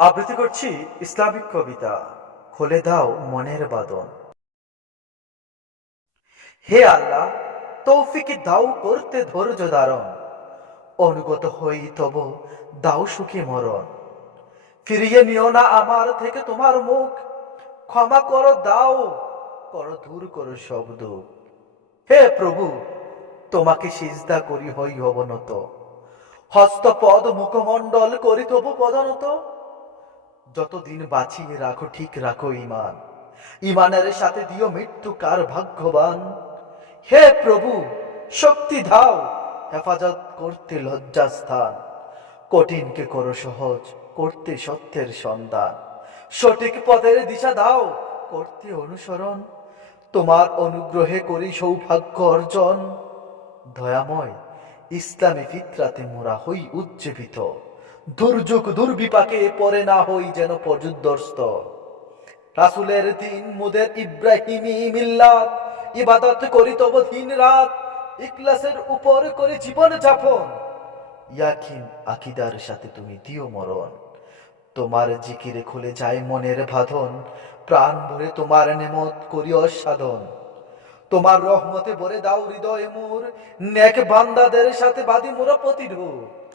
আবৃত্তি করছি ইসলামিক কবিতা, খোলে দাও মনের বাদন। হে আল্লাহ, তৌফিকে দাও করতে ধৈর্য ধারণ, অনুগত হই তব দাও সুখী মরণ। ফিরিয়ে নিও না আমার থেকে তোমার মুখ, ক্ষমা করো দাও, করো দূর করো সব দুঃখ। হে প্রভু, তোমাকে সিজদা করি হই অবনত, হস্তপদ মুখমণ্ডল করি তবু পদানত যতদিন বাঁচিয়ে রাখো, ঠিক রাখো ইমান ইমানের সাথে দিও মৃত্যু কার ভাগ্যবান? হে প্রভু, শক্তি দাও, হেফাজত করতে লজ্জাস্থান। কঠিনকে করো সহজ, করতে সত্যের সন্ধান। সঠিক পথের দিশা দাও, করতে অনুসরণ। তোমার অনুগ্রহে করি সৌভাগ্য অর্জন। দয়াময়, ইসলামী ফিতরাতে মোরা হই উজ্জীবিত। দুর্যোগ দুর্বিপাকে পরে না হই যেন পর্যুদস্ত রাসুলের দিন মুদের ইব্রাহিমী মিল্লাত, ইবাদত করি তব দিন রাত ইকলাসের উপর করে জীবন যাপন। ইয়াকিন আকিদার সাথে তুমি দিও মরণ। তোমার জিকিরে খুলে যায় মনের বাঁধন প্রাণ ভরে তোমার নেমত করি অসাধন। তোমার রহমতে ভরে দাও হৃদয় মোর, নেক বান্দাদের সাথে বাদি মোরা প্রতিরূপ।